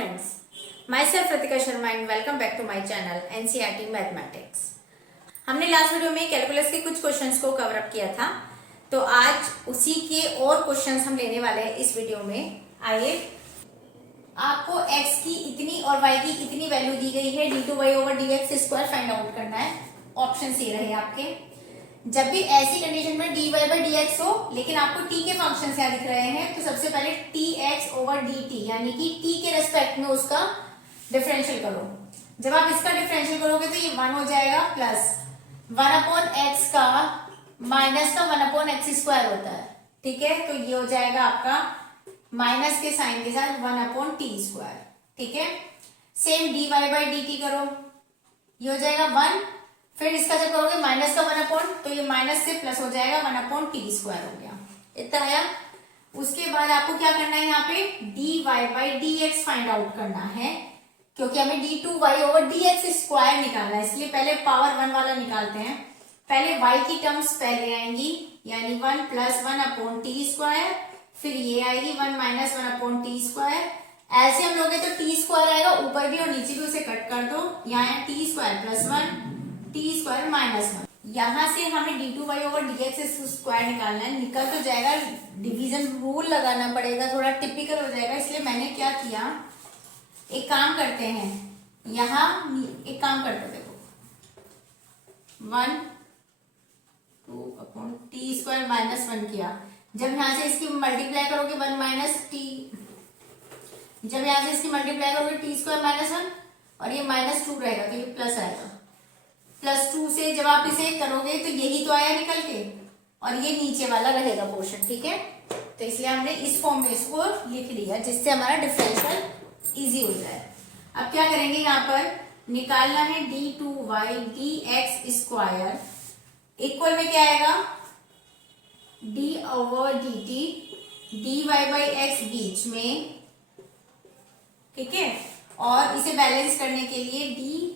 friends, myself Ritika Sharma and welcome back to my channel NCERT Mathematics। हमने last video में calculus के कुछ questions को cover up किया था, तो आज उसी के और क्वेश्चंस हम लेने वाले हैं इस वीडियो में। आइए, आपको x की इतनी और y की इतनी वैल्यू दी गई है, d2y/dx² फाइंड आउट करना है। ऑप्शन ये रहे आपके। जब भी ऐसी कंडीशन में dy/dx हो लेकिन आपको t के फंक्शन यहाँ दिख रहे हैं, तो सबसे पहले tx/dt यानी कि t के रेस्पेक्ट में उसका डिफरेंशियल करो। जब आप इसका डिफरेंशियल करोगे तो ये 1 हो जाएगा, प्लस 1/x का माइनस का 1/x² होता है। ठीक है, तो ये हो जाएगा आपका माइनस के साइन के साथ 1/t²। ठीक है, सेम dy/dt करो, ये हो जाएगा 1। फिर इसका जब करोगे माइनस का 1/, तो ये माइनस से प्लस हो जाएगा 1/t² हो गया। इतना आया। उसके बाद आपको क्या करना है, यहाँ पे dy/dx फाइंड आउट करना है, क्योंकि हमें d2y/dx² निकालना है, इसलिए पहले पावर 1 वाला निकालते हैं। पहले y की टर्म्स पहले आएंगी, यानी 1 + 1/t², फिर ये आएगी 1 - 1/t²। ऐसे हम लोगे तो t² आएगा ऊपर भी और नीचे भी, उसे कट कर दो। यहाँ t² + 1 t² - 1। यहाँ से हमें d2y/dx² निकालना है। निकल तो जाएगा, डिवीजन रूल लगाना पड़ेगा, थोड़ा टिपिकल हो जाएगा, इसलिए मैंने क्या किया, एक काम करते हैं, यहाँ एक काम करते हैं, देखो 1 2/t² - 1 किया। जब यहाँ से इसकी मल्टीप्लाई करोगे 1 - t, जब यहाँ से इसकी मल्टीप्लाई करोगे t² - 1 और ये -2 रहेगा, तो ये प्लस आएगा। +2 से जब आप इसे करोगे तो यही तो आया निकल के, और ये नीचे वाला रहेगा पोर्शन। ठीक है, तो इसलिए हमने इस फॉर्म में इसको लिख लिया, जिससे हमारा डिफरेंशियल इजी हो जाए। अब क्या करेंगे, यहाँ पर निकालना है d2y/dx² इक्वल में क्या आएगा, d/dt, dy/x बीच में। ठीक है, और इसे बैलेंस करने के लिए dt,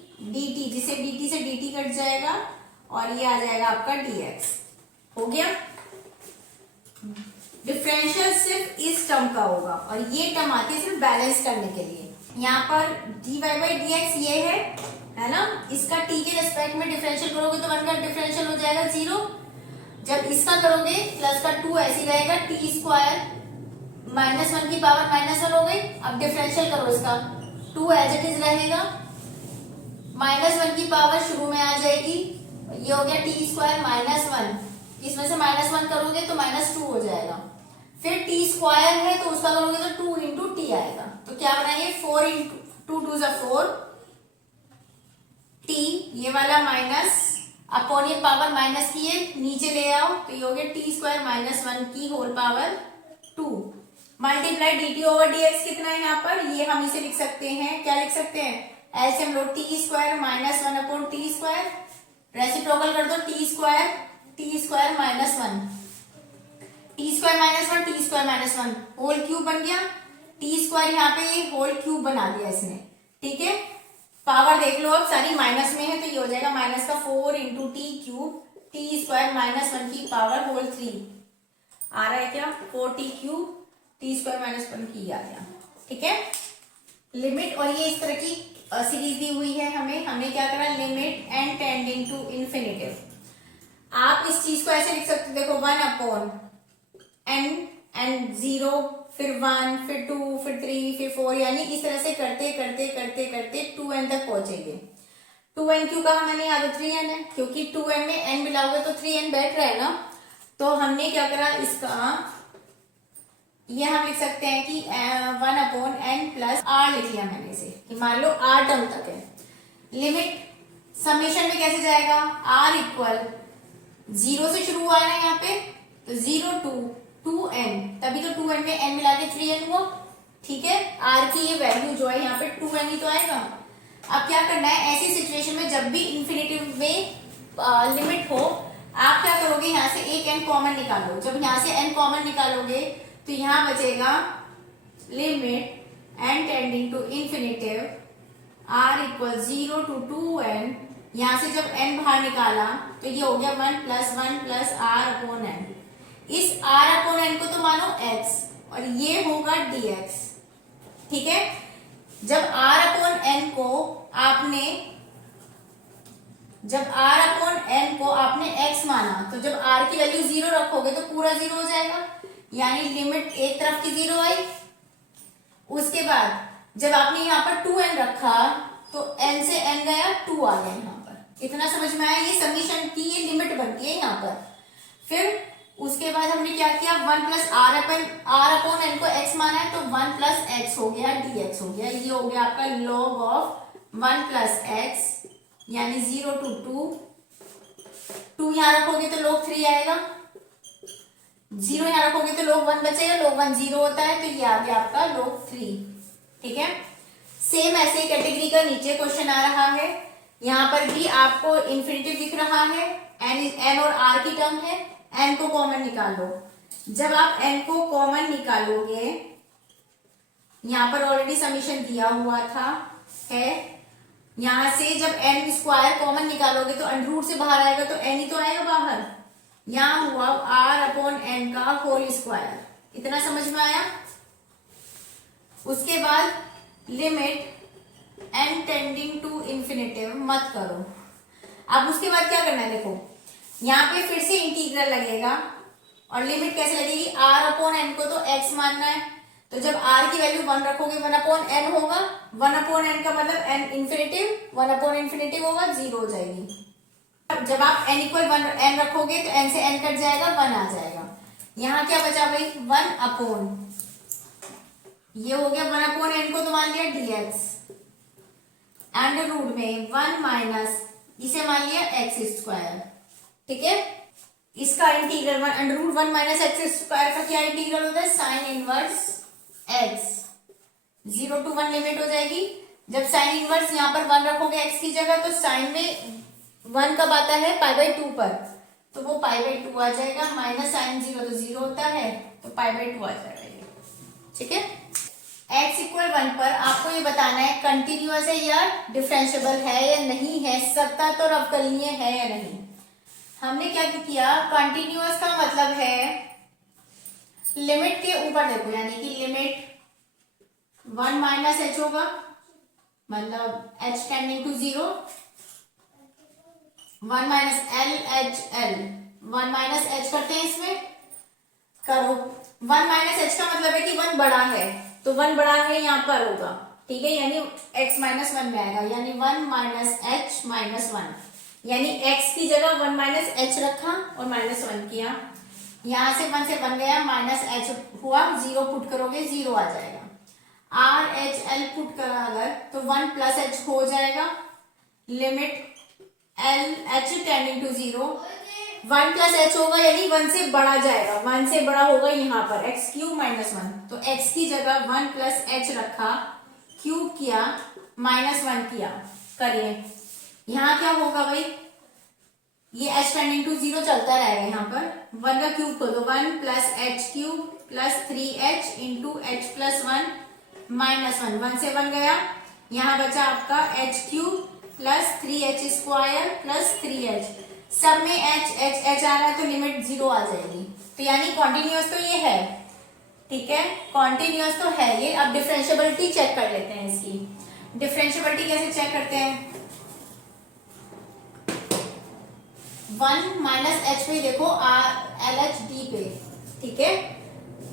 जिसे dt से dt कट जाएगा और ये आ जाएगा आपका dx। हो गया। डिफरेंशियल सिर्फ इस टर्म का होगा, और ये टर्म आती है सिर्फ बैलेंस करने के लिए। यहाँ पर dy/dx ये है ना, इसका t के रेस्पेक्ट में डिफरेंशियल करोगे तो 1 का डिफरेंशियल हो जाएगा 0। जब इसका करोगे प्लस का 2 ऐसे रहेगा, t² -1 की पावर -1 हो गई। अब डिफरेंशियल करो, इसका 2 एज इट इज रहेगा, -1 की पावर शुरू में आ जाएगी, ये हो गया t² -1। इसमें से -1 करोगे तो -2 हो जाएगा। फिर t² है तो उसका करोगे तो 2 × t आएगा, तो क्या बनाइए, 4 × 2 = 4 t, ये वाला माइनस अपॉन ये पावर माइनस की है नीचे ले आओ, तो ये हो गया t² - 1 की होल पावर 2 मल्टीप्लाई dt/dx कितना है यहाँ पर, ये हम इसे लिख सकते हैं, क्या लिख सकते हैं, ऐसे हम लोग t² - 1/t², रेसिप्रोकल कर दो, t² - 1 होल क्यूब बन गया। t² यहाँ पे ये होल क्यूब बना दिया इसने। ठीक है, पावर देख लो, अब सारी माइनस में है, तो ये हो जाएगा माइनस का 4 × t³ t² - 1 की पावर होल 3 आ रहा है क्या, 4t³ t² - 1 की आ गया। ठीक है, लिमिट, और ये इस तरह की सीरीज दी हुई है हमें। हमने क्या करा, limit n tending to infinitive. आप इस चीज को ऐसे लिख सकते हो, देखो 1/n एंड 0, फिर 1, फिर 2, फिर 3, फिर 4, यानी इस तरह से करते करते करते करते 2n तक पहुंचेंगे। 2n क्यों कहा मैंने, यहाँ तो 3n है, क्योंकि 2n में n मिलाओगे तो 3n बैठ रहा है ना। तो हमने क्या करा, इसका ये हम लिख सकते हैं कि 1/n + r लिख लिया मैंने इसे, कि मान लो r टर्म तक है। लिमिट समेशन में कैसे जाएगा, r = 0 से शुरू हुआ है ना यहाँ पे, तो 0 to 2n, तभी तो 2n में n मिला के 3n हुआ। ठीक है, r की ये वैल्यू जो है यहाँ पे 2n ही तो आएगा। अब क्या करना है, ऐसी सिचुएशन में जब भी इन्फिनिटिव में लिमिट हो, आप क्या करोगे, यहाँ से एक n कॉमन निकालो। जब यहाँ से n कॉमन निकालोगे तो यहाँ बचेगा limit n tending to infinitive r = 0 to 2n। यहाँ से जब n बाहर निकाला तो ये हो गया 1 + 1 + r/n। इस r/n को तो मानो x, और ये होगा dx। ठीक है, जब r अपॉन n को आपने x माना, तो जब r की वैल्यू 0 रखोगे तो पूरा 0 हो जाएगा, यानी लिमिट एक तरफ की 0 आई। उसके बाद जब आपने यहाँ पर 2n रखा तो n से n गया, 2 आ गया यहाँ पर। इतना समझ में आया? ये समीशन की ये लिमिट बनती है यहाँ पर। फिर उसके बाद हमने क्या किया, 1 प्लस r अपॉन n को x माना है, तो 1 प्लस x हो गया, dx हो गया। ये हो गया आपका log ऑफ 1 प्लस x, यानी 0 to 2 यहाँ रखोगे तो log 3 आएगा, 0 यहाँ रखोगे तो log 1 बचेगा, log 1 0 होता है, तो ये आ गया आपका log 3। ठीक है। सेम ऐसे कैटेगरी का नीचे क्वेश्चन आ रहा है, यहाँ पर भी आपको इन्फिनिटिव दिख रहा है, n और r की टर्म है, n को कॉमन निकाल लो। जब आप n को कॉमन निकालोगे, यहाँ पर ऑलरेडी समीशन दिया हुआ था है, यहां से जब n स्क्वायर कॉमन निकालोगे तो अंडर रूट से बाहर आएगा, तो n ही तो आएगा बाहर। यहाँ हुआ r अपॉन n का होल स्क्वायर। इतना समझ में आया? उसके बाद limit n tending to infinitive मत करो। अब उसके बाद क्या करना है, देखो यहाँ पे फिर से इंटीग्रल लगेगा, और लिमिट कैसे लगेगी, r अपॉन n को तो x मानना है, तो जब r की वैल्यू 1 रखोगे 1 अपॉन n होगा, 1 अपॉन n का मतलब n इंफिनिटिव, 1 अपॉन इंफिनिटिव होगा, 0 हो जाएगी। जब आप n इक्वल n रखोगे तो n से n कट जाएगा, 1 आ जाएगा। यहाँ क्या बचा भाई, 1 अपॉन, ये हो गया 1 अपॉन n को तो मान लिया dx, अंडर रूट में 1 माइनस इसे मान लिया x स्क्वायर। ठीक है। इसका integral under root 1 minus X square का क्या इंटीग्रल होता है, sine inverse x, 0 to 1 limit हो जाएगी। जब साइन इनवर्स यहाँ पर 1 रखोगे x की जगह, तो साइन में 1 कब आता है, π/2 पर, तो वो π/2 आ जाएगा, माइनस साइन 0 तो 0 होता है, तो π/2 आ जाएगा। ठीक है। x इक्वल 1 पर आपको ये बताना है कंटिन्यूअस है या डिफरेंशिएबल है या नहीं है, सतत और अवकलनीय है या नहीं। हमने क्या किया, कंटिन्यूअस का मतलब है लिमिट के ऊपर देखो, यानी कि लिमिट 1 माइनस h होगा, मतलब h tending to 0, 1 minus l, 1 minus h करते हैं, इसमें करो। 1 माइनस h का मतलब है कि 1 बड़ा है, तो 1 बड़ा है यहाँ पर होगा। ठीक है, यानी x माइनस 1 में आएगा, यानी 1 माइनस h माइनस 1, यानी x की जगह 1 माइनस h रखा और माइनस 1 किया। यहां से 1 से 1 गया, माइनस h हुआ, 0 पुट करोगे 0 आ जाएगा। r h l पुट करा अगर, तो 1 प्लस h हो जाएगा, limit l h tending to 0, 1 plus h होगा, यानी 1 से बड़ा जाएगा, 1 से बड़ा होगा यहाँ पर x क्यूब माइनस 1, तो x की जगह 1 प्लस h रखा, क्यूब किया, माइनस 1 किया, करिए। यहाँ क्या होगा भाई, ये h टेंडिंग टू 0 चलता रहेगा, यहाँ पर 1 का क्यूब कर दो, 1 plus h cube plus 3h into h plus 1 minus 1, 1 से 1 गया, यहाँ बचा आपका h cube plus 3h square plus 3h, सब में h आ रहा है, तो लिमिट 0 आ जाएगी। तो यानी कॉन्टिन्यूअस तो ये है। ठीक है, कॉन्टिन्यूअस तो है ये। अब डिफरेंशिएबिलिटी चेक कर लेते हैं इसकी। डिफरेंशिएबिलिटी कैसे चेक करते हैं, 1 माइनस h पे देखो, LHD पे। ठीक है,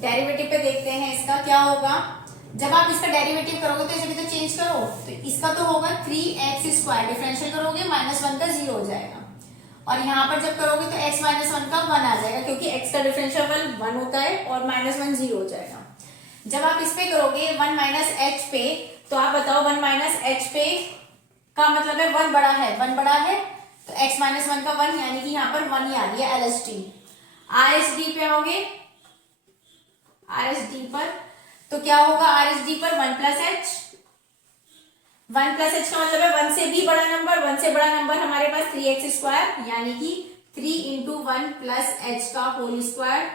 डेरिवेटिव पे देखते हैं इसका क्या होगा। जब आप इसका डेरिवेटिव करोगे तो इसे भी तो चेंज करो, तो इसका तो होगा 3x स्क्वायर, डिफरेंशियल करोगे माइनस 1 का 0 हो जाएगा, और यहाँ पर जब करोगे तो x माइनस 1 का 1 आ जाएगा, क्योंकि x का डिफरेंशियल 1 होता है और माइनस 1 0 हो जाएगा। जब आप इस पे करोगे 1 माइनस h पे, तो आप बताओ 1 माइनस h पे का मतलब है 1 बड़ा है, 1 बड़ा है, तो x माइनस 1 का 1, यानी कि यहाँ पर 1 ही आ गया, LHD। RHD पे आओगे, RHD पर तो क्या होगा, RHD पर 1 प्लस h, 1 प्लस h का मतलब है 1 से भी बड़ा नंबर, 1 से बड़ा नंबर हमारे पास 3x स्क्वायर, यानी कि 3 इंटू 1 प्लस h का होल स्क्वायर,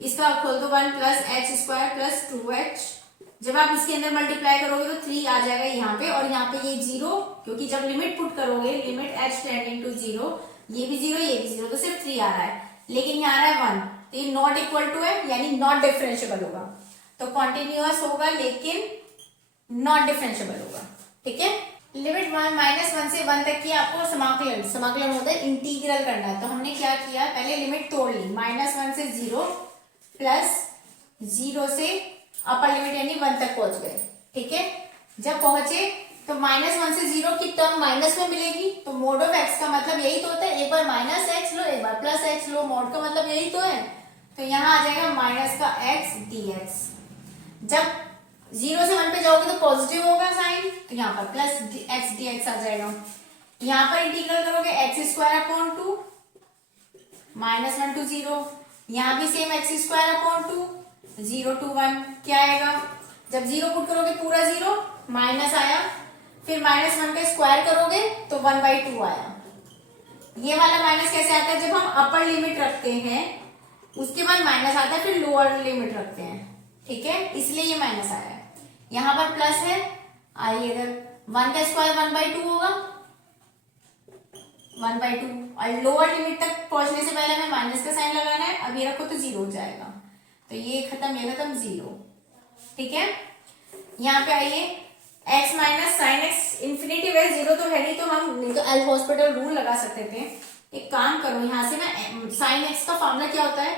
इसका खोल दो 1 plus h square plus 2h। जब आप इसके अंदर मल्टीप्लाई करोगे तो 3 आ जाएगा यहाँ पे, और यहाँ पे ये 0, क्योंकि जब लिमिट पुट करोगे, लिमिट h टेंडिंग टू 0, ये भी 0 ये भी 0, तो सिर्फ 3 आ रहा है, लेकिन यहाँ आ रहा है 1, तो ये नॉट इक्वल टू है, यानी नॉट डिफरेंशिएबल होगा, तो कॉन्टिन्यूअस होगा लेकिन नॉट डिफरेंशिएबल होगा। ठीक है, लिमिट -1 से 1 तक की आपको समाकलन होता है, इंटीग्रल करना है। तो हमने क्या किया, पहले लिमिट तोड़ ली, -1 से 0 प्लस 0 से अपर लिमिट यानी 1 तक पहुंच गए। ठीक है, जब पहुंचे तो -1 से 0 की टर्म माइनस में मिलेगी, तो मोड ऑफ x का मतलब यही तो होता है, एक बार -x लो एक बार +x लो, मोड का मतलब यही तो है। तो यहाँ आ जाएगा माइनस का x dx। जब 0 से 1 पे जाओगे तो पॉजिटिव होगा साइन, तो यहाँ पर प्लस x dx आ जाएगा। यहाँ पर इंटीग्रल करोगे x² / 2 -1 to 0, यहाँ भी सेम x² / 2 0 to 1 क्या आएगा, जब 0 पुट करोगे पूरा 0 माइनस आया, फिर -1 का स्क्वायर करोगे तो 1/2 आया। ये वाला माइनस कैसे आता है, जब हम अपर लिमिट रखते हैं उसके बाद माइनस आता है, फिर लोअर लिमिट रखते हैं। ठीक है, इसलिए ये माइनस आया है। यहाँ पर प्लस है, आइए इधर 1 का स्क्वायर 1/2 होगा, 1/2, और लोअर लिमिट तक पहुंचने से पहले हमें माइनस का साइन लगाना है। अब ये रखो तो 0 हो जाएगा, तो ये खत्म 0। ठीक है, यहाँ पे आइए x minus sine x infinity है, 0 तो है नहीं, तो हम नहीं तो एल हॉस्पिटल रूल लगा सकते थे। एक काम करो, यहाँ से ना साइन एक्स का फॉर्मूला क्या होता है,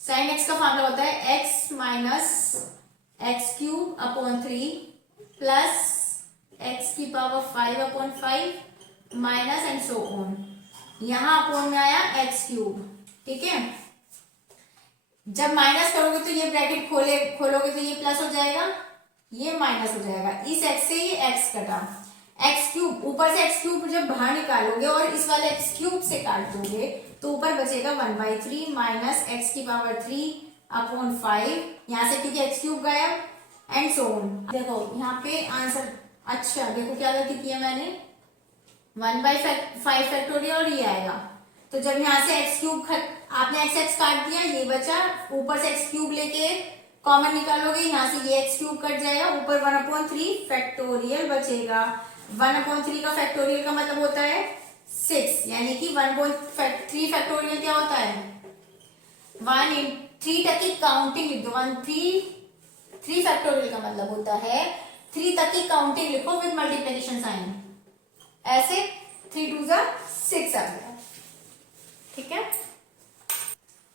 साइन एक्स का फॉर्मूला होता है x minus x³ / 3 plus x⁵ minus and so on. यहाँ अपॉन में आया x³। ठीक है, जब माइनस करोगे तो ये ब्रैकेट खोलोगे तो ये प्लस हो जाएगा, ये माइनस हो जाएगा, इस x से ये x कटा, x³ ऊपर से x³ जब बाहर निकालोगे और इस वाले x³ से काट दोगे तो ऊपर बचेगा 1/3 माइनस x⁵/5, यहाँ से क्योंकि x³ गया एंड सो ऑन। देखो यहाँ पे आंसर, अच्छा देखो क्या गलती किया मैंने, 1/5 फैक्टोरियल और ये आएगा, तो जब यहाँ से x³ आपने x काट दिया, ये बचा, ऊपर से x³ लेके कॉमन निकालोगे, यहाँ से ये x³ कट जाएगा, ऊपर 1/3 फैक्टोरियल बचेगा। 1/3 का फैक्टोरियल का मतलब होता है 6, यानी कि 1/3 फैक्टोरियल क्या होता है, 3 तक की काउंटिंग लिख दो, 3 फैक्टोरियल का मतलब होता है 3 तक की काउंटिंग लिखो विद मल्टीप्लिकेशन साइन, ऐसे 3 2 6 आ गया। ठीक है,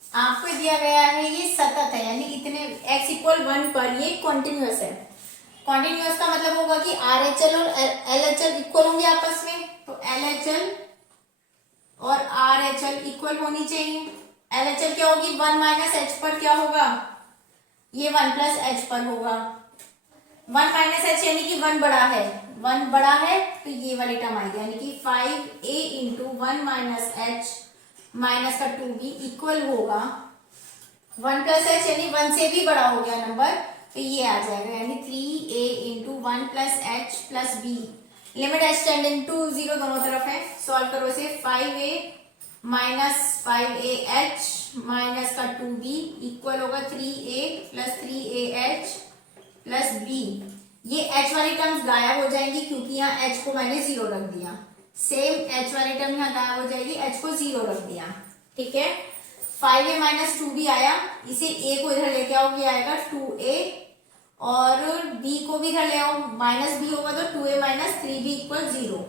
आपको दिया गया है ये सतत है, यानी इतने x = 1 पर ये कॉन्टिन्यूअस है। कॉन्टिन्यूअस का मतलब होगा कि RHL और LHL इक्वल होंगे आपस में, तो LHL और RHL इक्वल होनी चाहिए। LHL क्या होगी, 1 - h पर क्या होगा, ये 1 + h पर होगा। 1 - h यानी कि 1 बड़ा है, 1 बड़ा है तो ये वाली टर्म आएगी, यानी कि 5a × 1 - h माइनस का 2b इक्वल होगा 1 + h, यानी 1 से भी बड़ा हो गया नंबर, तो ये आ जाएगा, यानी 3a × 1 + h + b, limit h tending to 0 दोनों तरफ है, सॉल्व करो इसे, 5a - 5ah माइनस का 2b इक्वल होगा 3a + 3ah + b। ये h वाली टर्म्स गायब हो जाएंगी क्योंकि यहाँ h को मैंने 0 रख दिया, सेम h वाली टर्म यहाँ गायब हो जाएगी, h को 0 रख दिया। ठीक है, 5a - 2b आया, इसे a को इधर लेके आओ, ये आएगा 2a, और b को भी इधर ले आओ, -b होगा तो 2a - 3b = 0।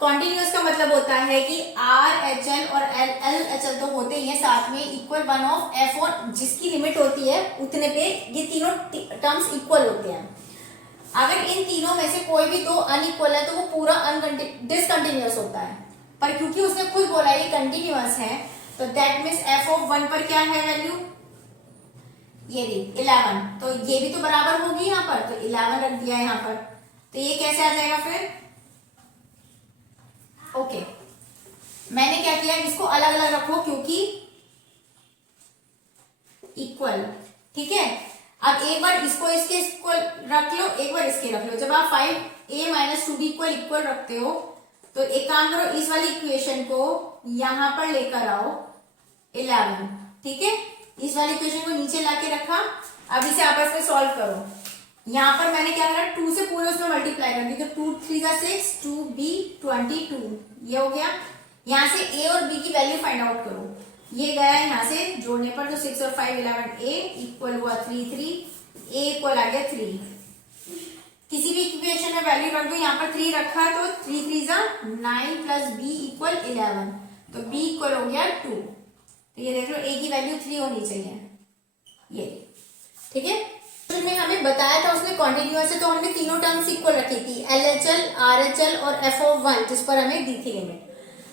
कॉन्टिन्यूअस का मतलब होता है कि RHL और LHL तो होते ही हैं साथ में, इक्वल 1/f, और जिसकी लिमिट होती है उतने पे ये तीनों टर्म्स इक्वल होते हैं। अगर इन तीनों में से कोई भी 2 अनइक्वल है तो वो पूरा डिसकंटिन्यूअस होता है, पर क्योंकि उसने खुद बोला ये कंटिन्यूअस है, तो दैट मीन्स f(1) पर क्या है वैल्यू, ये 11, तो ये भी तो बराबर होगी यहाँ पर, तो 11 रख दिया यहाँ पर, तो ये कैसे आ जाएगा फिर, ओके। मैंने क्या किया, इसको अलग अलग रखो क्योंकि इक्वल। ठीक है, अब एक बार इसको इसके इक्वल रख लो, एक बार इसके रख लो। जब आप 5a - 2b इक्वल रखते हो तो एक काम करो, इस वाली इक्वेशन को यहां पर लेकर आओ 11। ठीक है, इस वाली इक्वेशन को नीचे लाके रखा, अब इसे आपस में सॉल्व करो। यहाँ पर मैंने क्या करा, 2 से पूरे उसमें मल्टीप्लाई कर दी, तो 2 3 6, 2b 22, ये हो गया। यहाँ से a और b की वैल्यू फाइंड आउट करो, ये गया यहाँ से जोड़ने पर, तो 6 और 5 11, a इक्वल हुआ 3 3, a इक्वल आ गया 3। कर दो, यहाँ पर 3 रखा है तो 3 3 जा 9 प्लस b इक्वल 11, तो b इक्वल हो गया 2। तो ये देख लो a की वैल्यू 3 होनी चाहिए, ये ठीक है। तो में हमें बताया था उसने कॉन्टिन्यूअस है, तो हमने तीनों टर्म्स इक्वल रखी थी, LHL, RHL और f(1) जिस पर हमें दी थी लिमिट।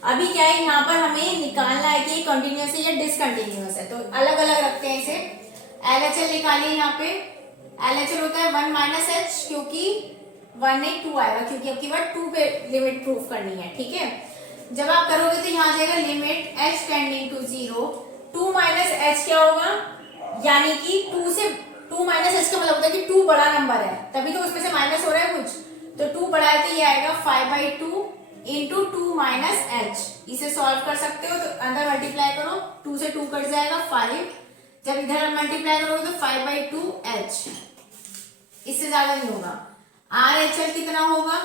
अभी क्या है, यहाँ पर हमें निकालना है कि कंटिन्यूअस है या डिसकंटिन्यूअस है, तो अलग अलग रखते हैं इसे। LHL निकालिए, यहाँ पे LHL होता है 1 माइनस h, क्योंकि 1 नहीं 2 आएगा, क्योंकि अब की बार 2 पे लिमिट प्रूफ करनी है, ठीक है। जब आप करोगे तो यहाँ आ जाएगा limit h tending to 0, 2 minus h क्या होगा, यानी कि 2 माइनस h का मतलब होता है कि 2 बड़ा नंबर है, तभी तो उसमें से माइनस हो रहा है कुछ, तो 2 बड़ा है तो ये आएगा 5/2 इंटू 2 माइनस h। इसे सॉल्व कर सकते हो, तो अंदर मल्टीप्लाई करो, 2 से 2 कट जाएगा 5, जब इधर मल्टीप्लाई करोगे तो 5/2 h, इससे ज्यादा नहीं होगा। RHL कितना होगा,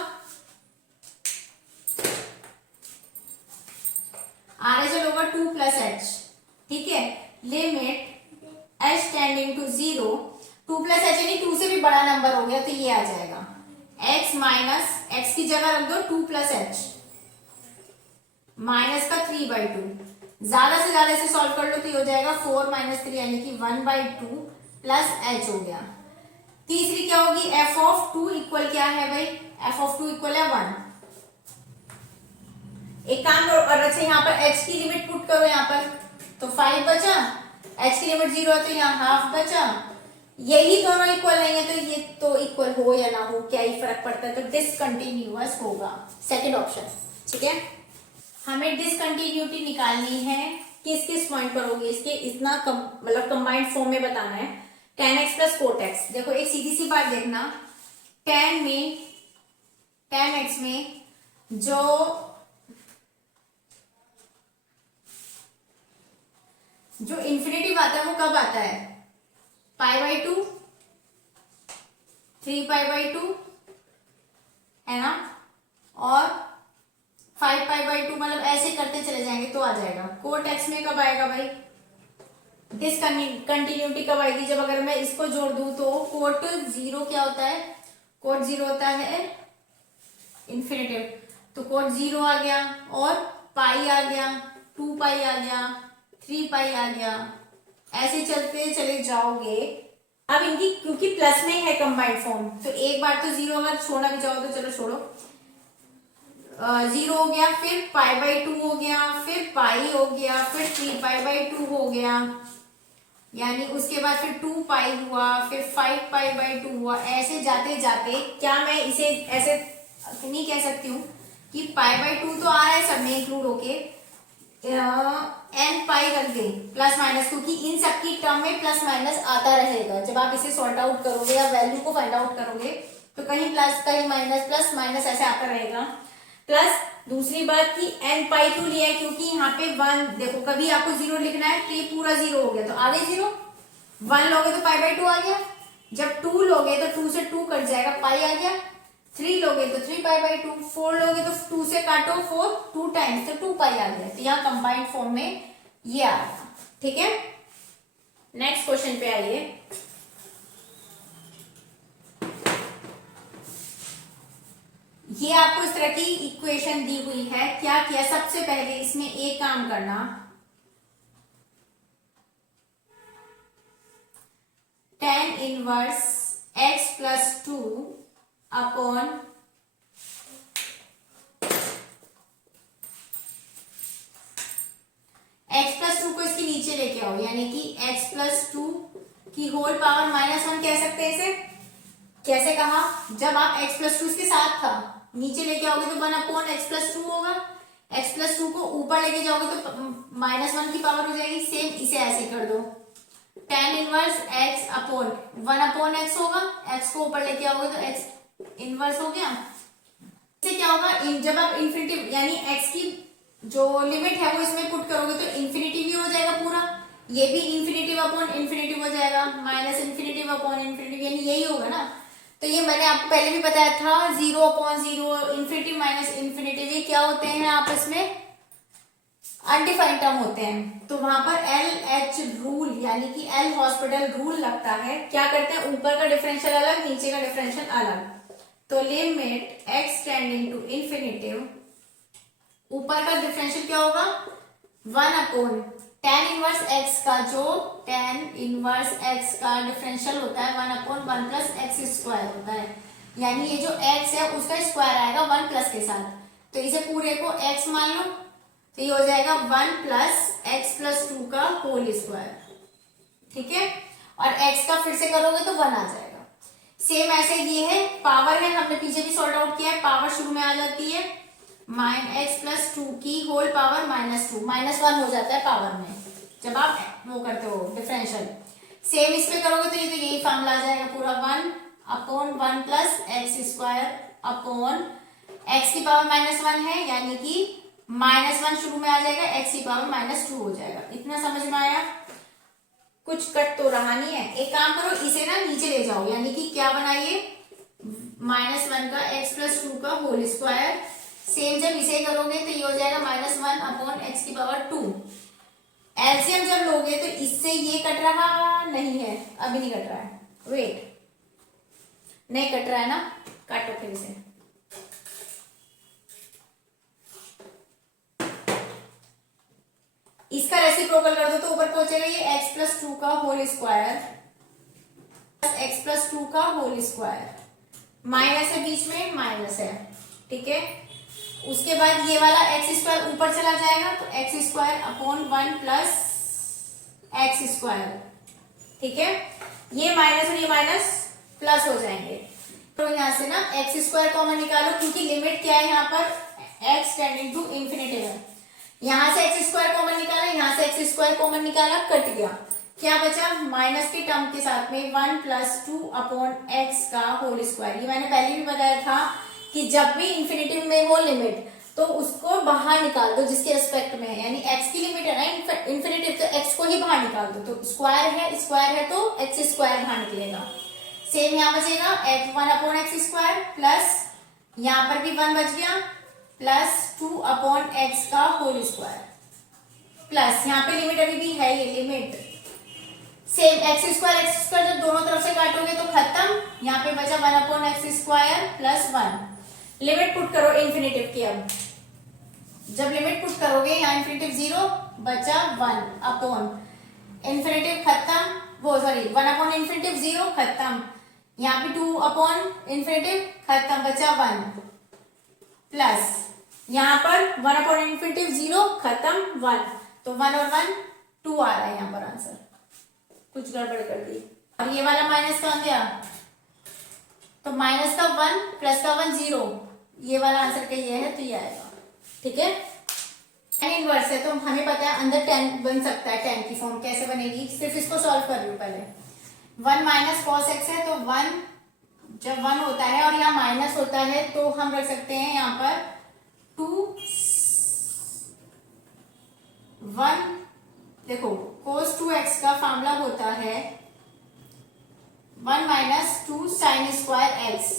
RHL होगा 2 प्लस h, ठीक है। Limit h tending to 0, 2 plus h यानी 2 से भी बड़ा नंबर हो गया, तो ये आ जाएगा x माइनस x की जगह रख दो 2 प्लस h माइनस का 3/2, ज्यादा से ज्यादा इसे सॉल्व कर लो तो ये हो जाएगा 4 माइनस 3 यानी कि 1/2 प्लस h हो गया। तीसरी क्या होगी, f(2) इक्वल क्या है भाई, f(2) इक्वल है 1। एक काम करो, और अच्छा यहाँ पर h की लिमिट पुट करो, यहाँ पर तो 5 बचा, h की लिमिट 0 है तो यहाँ हाफ बचा, यही दोनों इक्वल नहीं है तो ये तो इक्वल हो या ना हो क्या ही फर्क पड़ता है, तो डिसकंटिन्यूअस होगा सेकंड ऑप्शन, ठीक है। हमें डिसकंटिन्यूटी निकालनी है, किस किस पॉइंट पर होगी, इसके इतना मतलब कंबाइंड फॉर्म में बताना है। tan x plus coat x, देखो एक सीधी सी बात देखना, tan x में जो इंफिनिटिव आता है वो कब आता है, π/2, 3π/2 है ना, और 5π/2, मतलब ऐसे करते चले जाएंगे तो आ जाएगा। कोट x में कब आएगा भाई, डिसकंटिन्यूटी कब आएगी, जब अगर मैं इसको जोड़ दूं तो कोट 0 क्या होता है, कोट 0 होता है इंफिनिटिव, तो कोट 0 आ गया, और पाई आ गया, 2π आ गया, 3π आ गया, ऐसे चलते चले जाओगे। अब इनकी क्योंकि प्लस में है कंबाइंड फॉर्म, तो एक बार तो 0 अगर छोड़ना भी चाहो तो चलो छोड़ो, 0 हो गया, फिर π/2 हो गया, फिर पाई हो गया, फिर 3π/2 हो गया, यानी उसके बाद फिर 2π हुआ, फिर 5π/2 हुआ, ऐसे जाते जाते क्या मैं इसे ऐसे नहीं कह सकती हूँ कि π/2 तो आ रहा है सब में इंक्लूड होके, n पाई रख दे प्लस माइनस, क्योंकि इन सबकी टर्म में प्लस माइनस आता रहेगा, जब आप इसे सॉर्ट आउट करोगे या वैल्यू को फाइंड आउट करोगे तो कहीं प्लस कहीं माइनस, प्लस माइनस ऐसे आता रहेगा। प्लस दूसरी बात की n पाई क्यों लिया है, क्योंकि यहाँ पे 1 देखो, कभी आपको 0 लिखना है तो ये पूरा 0 हो गया तो आगे 0, 1 लोगे तो π/2 आ गया, जब 2 लोगे तो 2 से 2 कट जाएगा, पाई आ गया, 3 लोगे तो 3π/2, 4 लोगे तो 2 से काटो 4, 2 टाइम्स तो 2π आ गया, तो यहाँ कंबाइंड फॉर्म में ये आ गया, ठीक है। नेक्स्ट क्वेश्चन पे आइए, ये आपको इस तरह की इक्वेशन दी हुई है, क्या किया, सबसे पहले इसमें एक काम करना, tan inverse x plus 2 upon x plus 2 को इसके नीचे लेके आओ, यानी कि x प्लस 2 की होल पावर -1 कह सकते हैं इसे। कैसे कहा, जब आप x प्लस 2 इसके साथ था, नीचे लेके आओगे तो 1/x प्लस 2 होगा, x प्लस 2 को ऊपर लेके जाओगे तो -1 की पावर हो जाएगी, सेम इसे ऐसे कर दो, tan inverse x upon 1/x होगा, x को ऊपर लेके आओगे तो x इनवर्स हो गया। इससे क्या होगा, जब आप इन्फिनिटी यानी x की जो लिमिट है वो इसमें पुट करोगे तो इन्फिनिटी भी हो जाएगा पूरा, ये भी इन्फिनिटिव अपॉन इन्फिनिटिव हो जाएगा, माइनस इन्फिनिटिव अपॉन इन्फिनिटिव, यानी यही होगा ना। तो ये मैंने आपको पहले भी बताया था, 0/0, इन्फिनिटिव माइनस इन्फिनिटिव, ये क्या होते हैं आपस में अनडिफाइंड टर्म होते हैं, तो वहां पर LH रूल यानी कि L हॉस्पिटल रूल लगता है। क्या करते हैं, ऊपर का डिफरेंशियल अलग, नीचे का डिफरेंशियल अलग, तो limit x tending to infinitive, ऊपर का डिफरेंशियल क्या होगा 1/tan इनवर्स x का, जो tan इनवर्स x का डिफरेंशियल होता है 1/1 प्लस एक्स स्क्वायर होता है, यानी ये जो x है उसका स्क्वायर आएगा 1 प्लस के साथ, तो इसे पूरे को x मान लो, तो ये हो जाएगा 1 प्लस एक्स प्लस 2 का होल स्क्वायर, ठीक है, और x का फिर से करोगे तो 1 आ जाएगा। सेम ऐसे ये है, पावर है, हमने पीछे भी सॉल्ट आउट किया है, पावर शुरू में आ जाती है x प्लस 2 की होल पावर -2, -1 हो जाता है पावर में जब आप वो करते हो डिफरेंशियल। सेम इस पे करोगे तो ये तो यही फॉर्मूला आ जाएगा पूरा 1/1 plus x square upon x की पावर -1 है, यानी कि -1 शुरू में आ जाएगा, एक्स की पावर -2 हो जाएगा। इतना समझ में आया? कुछ कट तो रहा नहीं है। एक काम करो, इसे ना नीचे ले जाओ, यानी कि क्या बनाइए -1 का x प्लस 2 का होल स्क्वायर। सेम जब इसे करोगे तो ये हो जाएगा -1 अपॉन एक्स की पावर 2। एलसीएम जब लोगे तो इससे ये कट रहा नहीं है, अभी नहीं कट रहा है, वेट, नहीं कट रहा है ना, काटो फिर इसे। इसका रेसिप्रोकल कर दो तो ऊपर पहुंचेगा ये x प्लस 2 का होल स्क्वायर, x प्लस 2 का होल स्क्वायर, माइनस है बीच में, माइनस है, ठीक है। उसके बाद ये वाला एक्स स्क्वायर ऊपर चला जाएगा तो x square upon 1 plus x square, ठीक है। ये माइनस और ये माइनस प्लस हो जाएंगे, तो यहां से ना एक्स स्क्वायर कॉमन निकालो, क्योंकि लिमिट क्या है यहाँ पर x टेंडिंग टू इंफिनिटी है। यहां से एक्स स्क्वायर कॉमन निकाला, यहां से एक्स स्क्वायर कॉमन निकाला, कट गया, क्या बचा माइनस के टर्म के साथ में 1 प्लस 2 अपॉन एक्स का होल स्क्वायर। ये मैंने पहले भी बताया था कि जब भी इंफिनिटिव में हो लिमिट तो उसको बाहर निकाल दो जिसके रेस्पेक्ट में है, यानी x की लिमिट है ना इंफिनिटिव, तो x को ही बाहर निकाल दो, तो स्क्वायर है तो x स्क्वायर बाहर निकलेगा। सेम यहाँ बचेगा x1 upon x square plus यहाँ पर भी 1 बच गया प्लस 2 अपॉन एक्स का होल स्क्वायर, प्लस यहाँ पे लिमिट अभी भी है, ये लिमिट सेम एक्स स्क्वायर जब दोनों तरफ से काटोगे तो खत्म, यहाँ पे बचा 1 upon x square plus 1। Limit put करो इन्फिनिटिव की, अब जब लिमिट पुट करोगे यहाँ इन्फिनिटिव 0 बचा 1 अपॉन इन्फिनिटिव खत्म, वो सॉरी 1 अपॉन इन्फिनिटिव 0 खत्म, यहाँ पे 2 अपॉन इन्फिनिटिव खत्म बचा 1 प्लस यहाँ पर 1 अपॉन इन्फिनिटिव 0 खत्म 1, तो 1 और 1 2 आ रहा है यहाँ पर आंसर, कुछ गड़बड़ कर दी। और ये वाला माइनस का आ गया, तो माइनस का 1 प्लस का 1 0, ये वाला आंसर का ये है, तो ये आएगा, ठीक है। tan इनवर्स है तो हमें पता है अंदर tan बन सकता है, tan की फॉर्म कैसे बनेगी, सिर्फ इसको सॉल्व कर रही हूँ पहले। 1 माइनस कॉस एक्स है, तो 1 जब 1 होता है और यहाँ माइनस होता है तो हम रख सकते हैं यहाँ पर 2 1, देखो cos 2x का फॉर्मूला होता है 1 माइनस 2 साइन स्क्वायर एक्स,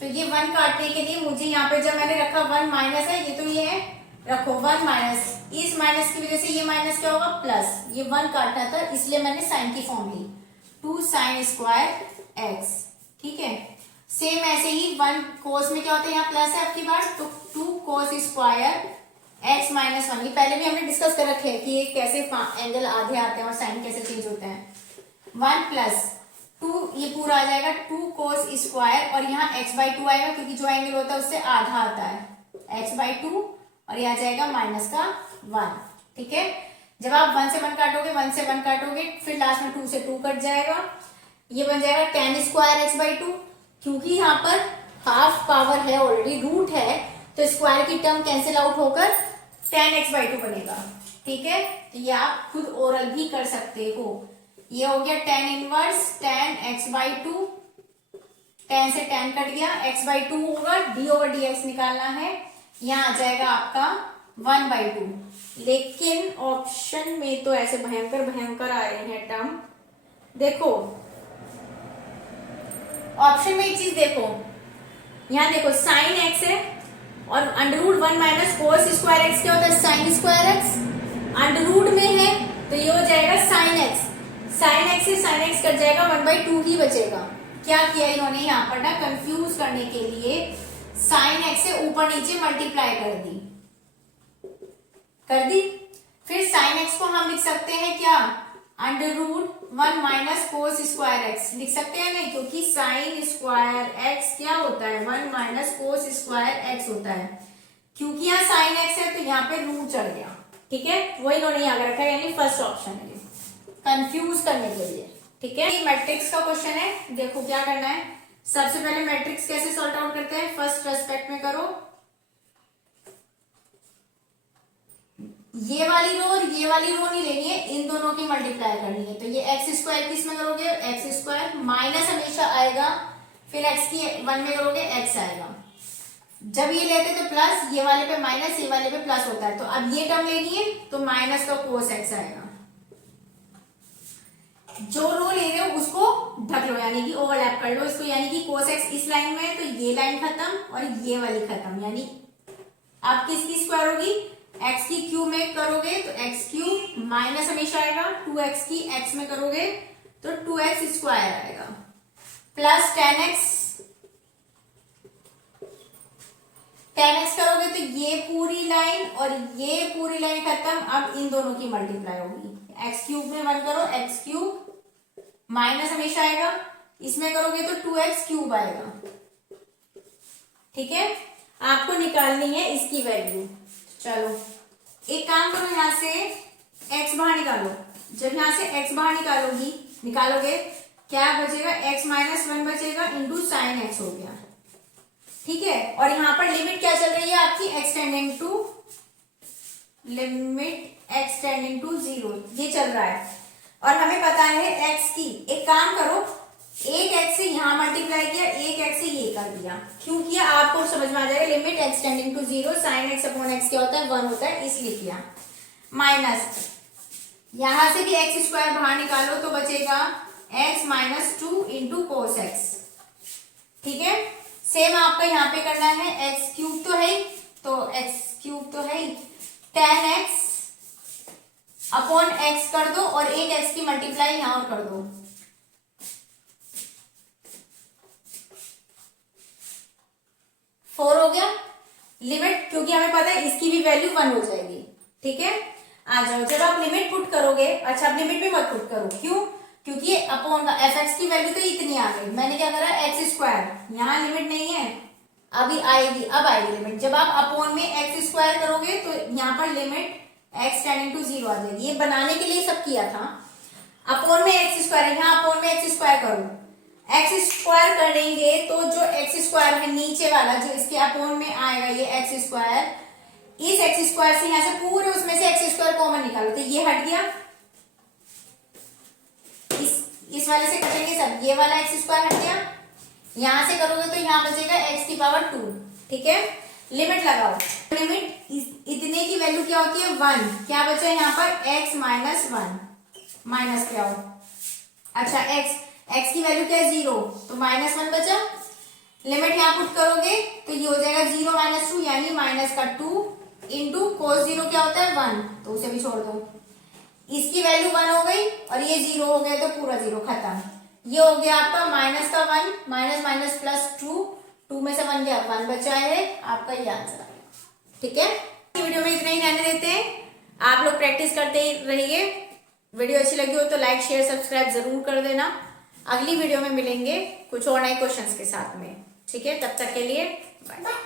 तो ये 1 काटने के लिए मुझे यहाँ पे जब मैंने रखा 1 माइनस है, ये तो ये है, रखो 1 माइनस, इस माइनस की वजह से ये माइनस क्या होगा प्लस, ये 1 काटना था इसलिए मैंने साइन की फॉर्म ली 2 साइन स्क्वायर एक्स, ठीक है। सेम ऐसे ही 1 कोस में क्या होता है, यहाँ प्लस है आपकी बार, तो 2 कोस स्क्वायर एक्स माइनस 1, ये पहले भी हमने डिस्कस कर रखे हैं कि ये कैसे एंगल आधे आते हैं और साइन कैसे चेंज होते हैं। 1 प्लस 2 ये पूरा आ जाएगा 2 कोस स्क्वायर, और यहाँ x/2 आएगा क्योंकि जो एंगल होता है उससे आधा आता है, x/2, और ये आ जाएगा माइनस का 1, ठीक है। जब आप 1 से 1 काटोगे, 1 से 1 काटोगे, फिर लास्ट में 2 से 2 कट जाएगा, ये बन जाएगा tan स्क्वायर x/2, क्योंकि यहाँ पर हाफ पावर है ऑलरेडी, रूट है, तो स्क्वायर की टर्म कैंसिल आउट होकर tan x/2 बनेगा, ठीक है। तो ये आप खुद ओरल भी कर सकते हो। ये हो गया tan inverse tan x/2, tan से tan कट गया, x/2 होगा, d/dx निकालना है, यहाँ आ जाएगा आपका 1/2। लेकिन ऑप्शन में तो ऐसे भयंकर भयंकर आ रहे हैं टर्म, देखो ऑप्शन में एक चीज देखो, यहाँ देखो साइन एक्स है और √1 माइनस कोस स्क्वायर एक्स क्या होता है साइन स्क्वायर एक्स, √ में है तो ये हो जाएगा साइन एक्स, साइन एक्स से साइन एक्स कट जाएगा, 1/2 ही बचेगा, क्या किया इन्होंने यहाँ पर ना, कंफ्यूज करने के लिए साइन एक्स से ऊपर नीचे मल्टीप्लाई कर दी। फिर साइन एक्स को हम लिख सकते हैं क्या, under root 1 minus cos square x लिख सकते हैं नहीं, क्योंकि साइन स्क्वायर एक्स क्या होता है, 1 माइनस कोस स्क्वायर एक्स होता है। क्योंकि यहाँ साइन एक्स है तो यहाँ पे रूट चढ़ गया, ठीक है, वो इन्होंने यहाँ रखा है, यानी फर्स्ट ऑप्शन है कंफ्यूज करने के लिए, ठीक है। मैट्रिक्स का क्वेश्चन है, देखो क्या करना है। सबसे पहले मैट्रिक्स कैसे सॉल्ट आउट करते हैं, फर्स्ट रेस्पेक्ट में करो, ये वाली रो और ये वाली रो नहीं लेनी है, इन दोनों की मल्टीप्लाई करनी है। तो ये एक्स स्क्वायर किस में करोगे, एक्स स्क्वायर, माइनस हमेशा आएगा, फिर एक्स की 1 में करोगे एक्स आएगा। जब ये लेते तो प्लस, ये वाले पे माइनस, ये वाले पे प्लस होता है। तो अब ये टर्म लेनी है तो माइनस का कोस एक्स आएगा। जो रो ले रहे हो उसको ढक लो, यानी कि ओवरलैप कर लो इसको, यानी कि कोस एक्स इस लाइन में है तो ये लाइन खत्म और ये वाली खत्म, यानी आप किसकी स्क्वायर होगी, एक्स की क्यूब में करोगे तो एक्स क्यूब, माइनस हमेशा आएगा, 2x की एक्स में करोगे तो 2x स्क्वायर आएगा, प्लस 10x करोगे तो ये पूरी लाइन और ये पूरी लाइन खत्म। अब इन दोनों की मल्टीप्लाई होगी, एक्स क्यूब में 1 करो, एक्स क्यूब, माइनस हमेशा आएगा, इसमें करोगे तो 2x क्यूब आएगा, ठीक है। आपको निकालनी है इसकी वैल्यू। चलो एक काम करो, यहां से x बाहर निकालो। जब यहां से x बाहर निकालोगे क्या बचेगा, x माइनस 1 बचेगा इंटू साइन एक्स हो गया, ठीक है। और यहां पर लिमिट क्या चल रही है आपकी, एक्सटेंडिंग टू 0 ये चल रहा है। और हमें पता है x की, एक काम करो, एक x से यहां मल्टीप्लाई किया, एक x से ये कर दिया, क्यों किया आपको समझ में आ जाएगा। Limit x tending to 0 sine x upon x क्या होता है, 1 होता है, इसलिए किया। माइनस यहां से भी एक्स स्क्वायर बाहर निकालो तो बचेगा x minus 2 into cos x, ठीक है। सेम आपका यहाँ पे करना है, एक्स क्यूब तो है, तो एक्स क्यूब तो है, 10x अपॉन एक्स कर दो और एक एक्स की मल्टीप्लाई यहां और कर दो, फोर हो गया। लिमिट क्योंकि हमें पता है इसकी भी वैल्यू 1 हो जाएगी, ठीक है। आ जाओ, जब आप लिमिट पुट करोगे, अच्छा आप लिमिट भी मत पुट करो, क्यों, क्योंकि अपॉन का एफ एक्स की वैल्यू तो इतनी आ गई, मैंने क्या करा, एक्स स्क्वायर, यहाँ लिमिट नहीं है, अभी आएगी, अब आएगी लिमिट। जब आप अपॉन में एक्स स्क्वायर करोगे तो यहाँ पर लिमिट एक्स टेंडिंग टू 0 आ जाएगी। ये बनाने के लिए सब किया था, अपॉन में एक्स स्क्वायर, यहाँ अपॉन में एक्स स्क्वायर करो, एक्स स्क्वायर करेंगे तो जो एक्स स्क्वायर है नीचे वाला जो इसके अपॉन में आएगा, ये एक्स स्क्वायर, इस एक्स स्क्वायर से यहाँ से पूरे उसमें से एक्स स्क्वायर कॉमन निकालो तो ये हट गया, इस वाले से कटेंगे सब, ये वाला एक्स स्क्वायर हट गया, यहां से करोगे तो यहाँ बचेगा एक्स की पावर 2, ठीक है। लिमिट लगाओ, लिमिट इतने की वैल्यू क्या होती है, 1, क्या बचा यहाँ पर x माइनस 1, माइनस क्या हो, अच्छा x की वैल्यू क्या है 0, तो माइनस 1 बचा। लिमिट यहाँ पुट करोगे तो ये हो जाएगा 0 माइनस 2 यानी माइनस का 2 इंटू कोस 0 क्या होता है 1, तो उसे भी छोड़ दो, इसकी वैल्यू 1 हो गई और ये 0 हो गया तो पूरा 0 खत्म। ये हो गया आपका माइनस का 1, माइनस माइनस प्लस 2 में से 1 गया, 1 बचा है, आपका ये आंसर है, ठीक है। वीडियो में इतना ही रहने देते हैं, आप लोग प्रैक्टिस करते रहिए। वीडियो अच्छी लगी हो तो लाइक शेयर सब्सक्राइब जरूर कर देना। अगली वीडियो में मिलेंगे कुछ और नए क्वेश्चंस के साथ में, ठीक है। तब तक के लिए बाय।